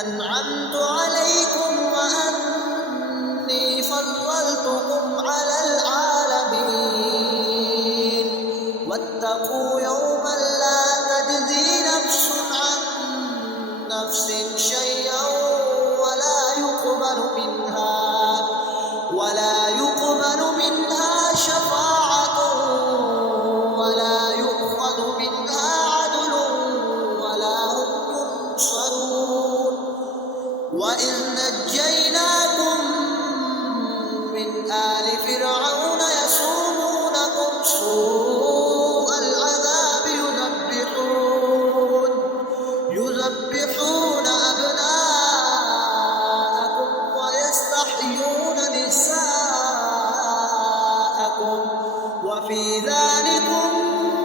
أنعمت عليكم وأني فضلتكم على العالمين واتقوا يوما لا تجزي نفس عن نفس شيئا ولا يقبل منها شفاعة ولا يؤخذ منها عدل ولا هم ينصرون وإذ نجيناكم من آل فرعون يسومونكم سوء العذاب يذبحون أبناءكم ويستحيون نساءكم وفي ذلكم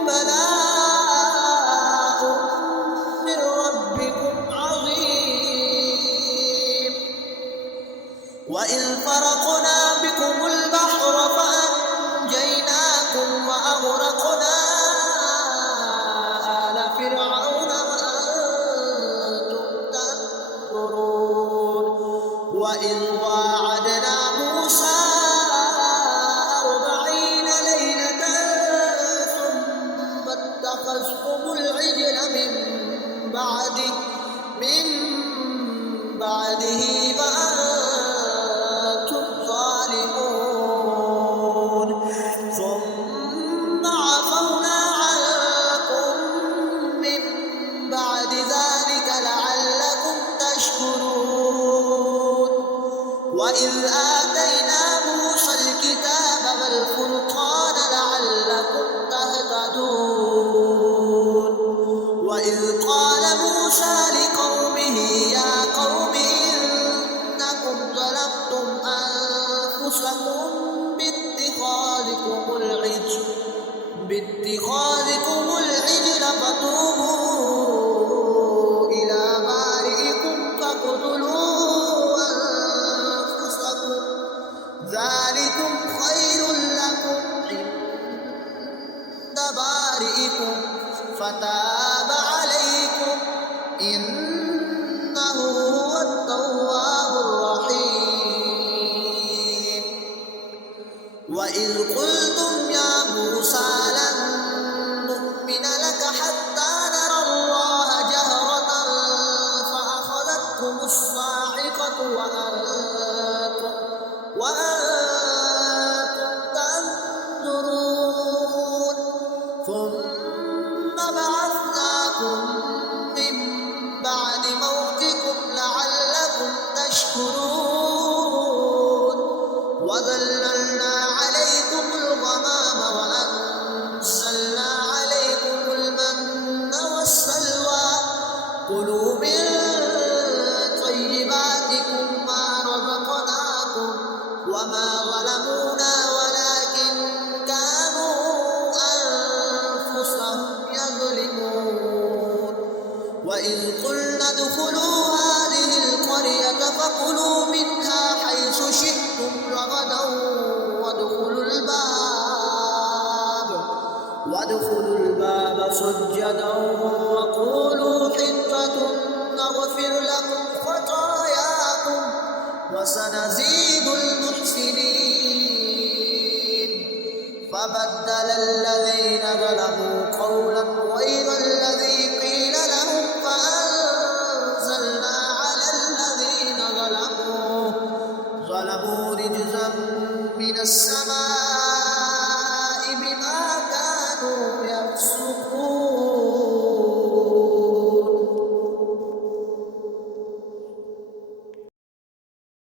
بلاء من ربكم عظيم وإذ فرقنا بكم البحر فأنجيناكم وأغرقنا آل فرعون وأنتم تنظرون وإذ واعدنا موسى 40 ليلة ثم اتخذتم العجل من بعده وأنتم ظالمون ثم عفونا عنكم من بعد ذلك لعلكم تشكرون وإذ آتينا موسى الكتاب والفرقان لعلكم تهتدون وإذ قال موسى لقومه يا قوم إنكم ظلمتم أنفسكم باتخاذكم العجل فتوبوا إلى بارئكم فاقتلوا أنفسكم ذلكم خير لكم عند بارئكم فتاب عليكم إنه هو التواب الرحيم وإذ قلتم يا موسى لن نؤمن لك حتى نرى الله جهرة فأخذتكم الصاعقة وأنتم تنظرون ثم بعثناكم من بعد موتكم لعلكم تشكرون وظللنا عليكم الغمام وأنزلنا عليكم المن والسلوى كلوا من طيباتكم ما رزقناكم وما ظلمونا ولكن كانوا أنفسهم يظلمون وإذ قلنا ادخلوا هذه القرية فكلوا منها حيث شئتم رغدا وادخلوا الباب سجدا وقولوا حطة نغفر لكم خطاياكم وسنزيد المحسنين فبدل الذين ظلموا قولا غير الذي قيل لهم فأنزلنا على الذين ظلموا رجزا من السماء بما كانوا يفسقون